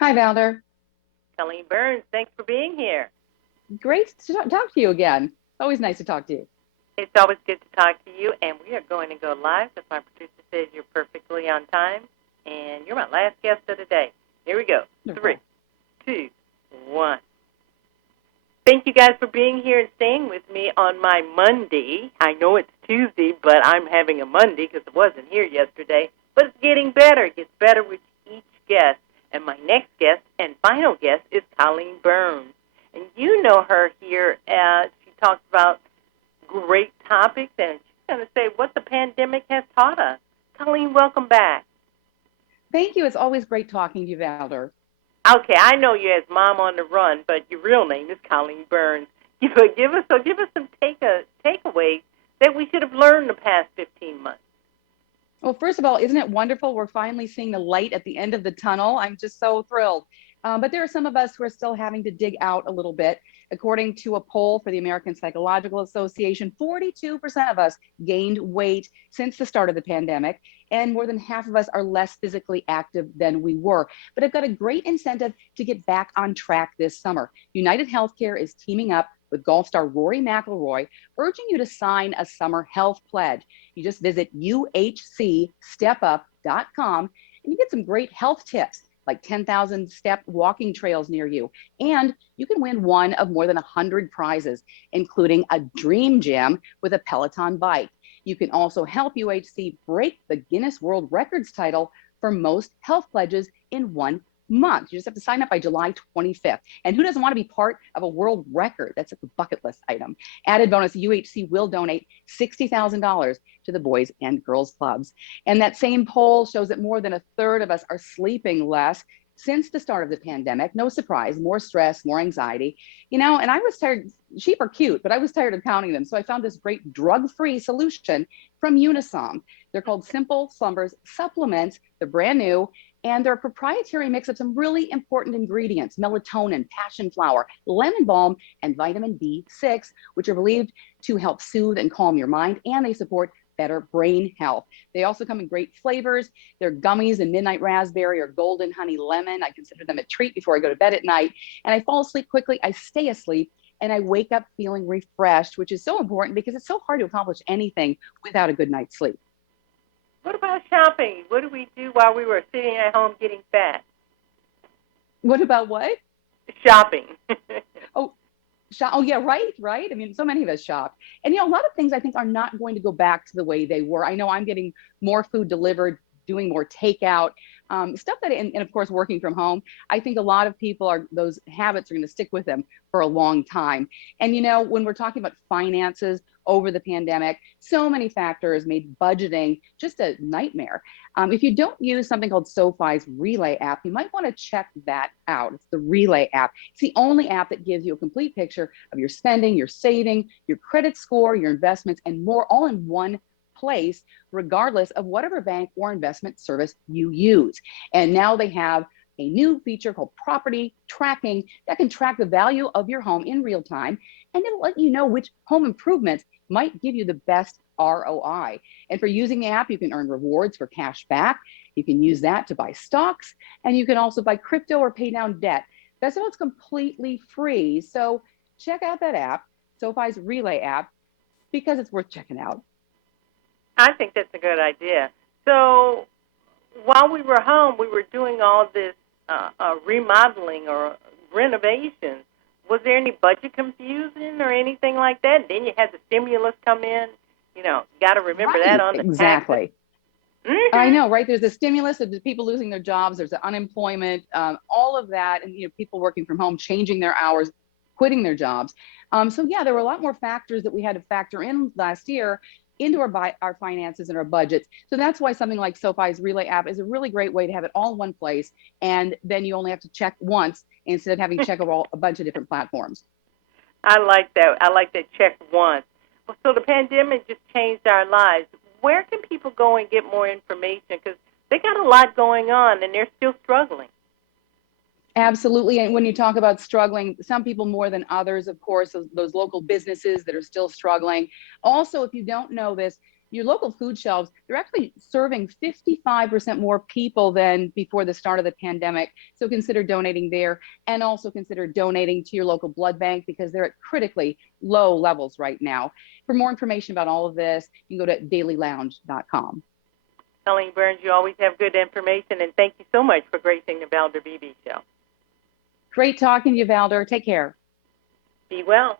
Hi, Valder. Colleen Burns, thanks for being here. Great to talk to you again. Always nice to talk to you. It's always good to talk to you, and we are going to go live because my producer says you're perfectly on time, and you're my last guest of the day. Here we go. Three, Wonderful. 2, 1. Thank you guys for being here and staying with me on my Monday. I know it's Tuesday, but I'm having a Monday because I wasn't here yesterday. But it's getting better. It gets better with each guest. And my next guest and final guest is Colleen Burns. And you know her here. She talks about great topics, and she's going to say what the pandemic has taught us. Colleen, welcome back. Thank you. It's always great talking to you, Valder. Okay, I know you as Mom on the Run, but your real name is Colleen Burns. Give us some takeaways that we should have learned the past 15 months. Well, first of all, isn't it wonderful? We're finally seeing the light at the end of the tunnel. I'm just so thrilled. But there are some of us who are still having to dig out a little bit. According to a poll for the American Psychological Association, 42% of us gained weight since the start of the pandemic, and more than half of us are less physically active than we were. But I've got a great incentive to get back on track this summer. United Healthcare is teaming up with golf star Rory McIlroy, urging you to sign a summer health pledge. You just visit uhcstepup.com and you get some great health tips like 10,000 step walking trails near you. And you can win one of more than 100 prizes, including a dream gym with a Peloton bike. You can also help UHC break the Guinness World Records title for most health pledges in 1 month. You just have to sign up by July 25th. And who doesn't want to be part of a world record? That's a bucket list item. Added bonus, UHC will donate $60,000 to the Boys and Girls Clubs. And that same poll shows that more than a third of us are sleeping less since the start of the pandemic. No surprise, more stress, more anxiety. And I was tired. Sheep are cute, but I was tired of counting them. So I found this great drug-free solution from Unisom. They're called Simple Slumbers Supplements. They're brand new, and they're a proprietary mix of some really important ingredients: melatonin, passion flower, lemon balm, and vitamin B6, which are believed to help soothe and calm your mind, and they support better brain health. They also come in great flavors. They're gummies and midnight raspberry or golden honey lemon. I consider them a treat before I go to bed at night. And I fall asleep quickly. I stay asleep and I wake up feeling refreshed, which is so important because it's so hard to accomplish anything without a good night's sleep. What about shopping? What did we do while we were sitting at home getting fat? What about what? Shopping. Oh, shop. Oh, yeah, right. I mean, so many of us shop. And, a lot of things I think are not going to go back to the way they were. I know I'm getting more food delivered, doing more takeout, stuff that, and of course, working from home. I think a lot of people those habits are going to stick with them for a long time. And, when we're talking about finances over the pandemic, so many factors made budgeting just a nightmare. If you don't use something called SoFi's Relay app, you might want to check that out. It's the Relay app. It's the only app that gives you a complete picture of your spending, your saving, your credit score, your investments, and more, all in one place, regardless of whatever bank or investment service you use. And now they have a new feature called property tracking that can track the value of your home in real time, and it'll let you know which home improvements might give you the best ROI. And for using the app, you can earn rewards for cash back. You can use that to buy stocks, and you can also buy crypto or pay down debt. That's all. It's completely free. So check out that app, SoFi's Relay app, because it's worth checking out. I think that's a good idea. So while we were home, we were doing all this remodeling or renovation. Was there any budget confusion or anything like that? Then you had the stimulus come in. You got to remember that Right, on the taxes. exactly. I Mm-hmm. know, right? There's the stimulus, there's people losing their jobs, there's the unemployment, all of that, and people working from home, changing their hours, quitting their jobs. So yeah, there were a lot more factors that we had to factor in last year into our finances and our budgets. So that's why something like SoFi's Relay app is a really great way to have it all in one place, and then you only have to check once instead of having to check over a bunch of different platforms. I like that. I like that check once. Well, so the pandemic just changed our lives. Where can people go and get more information? Because they got a lot going on and they're still struggling. Absolutely. And when you talk about struggling, some people more than others, of course, those local businesses that are still struggling. Also, if you don't know this, your local food shelves, they're actually serving 55% more people than before the start of the pandemic. So consider donating there, and also consider donating to your local blood bank because they're at critically low levels right now. For more information about all of this, you can go to dailylounge.com. Colleen Burns, you always have good information, and thank you so much for gracing the Valder Beebe Show. Great talking to you, Valder. Take care. Be well.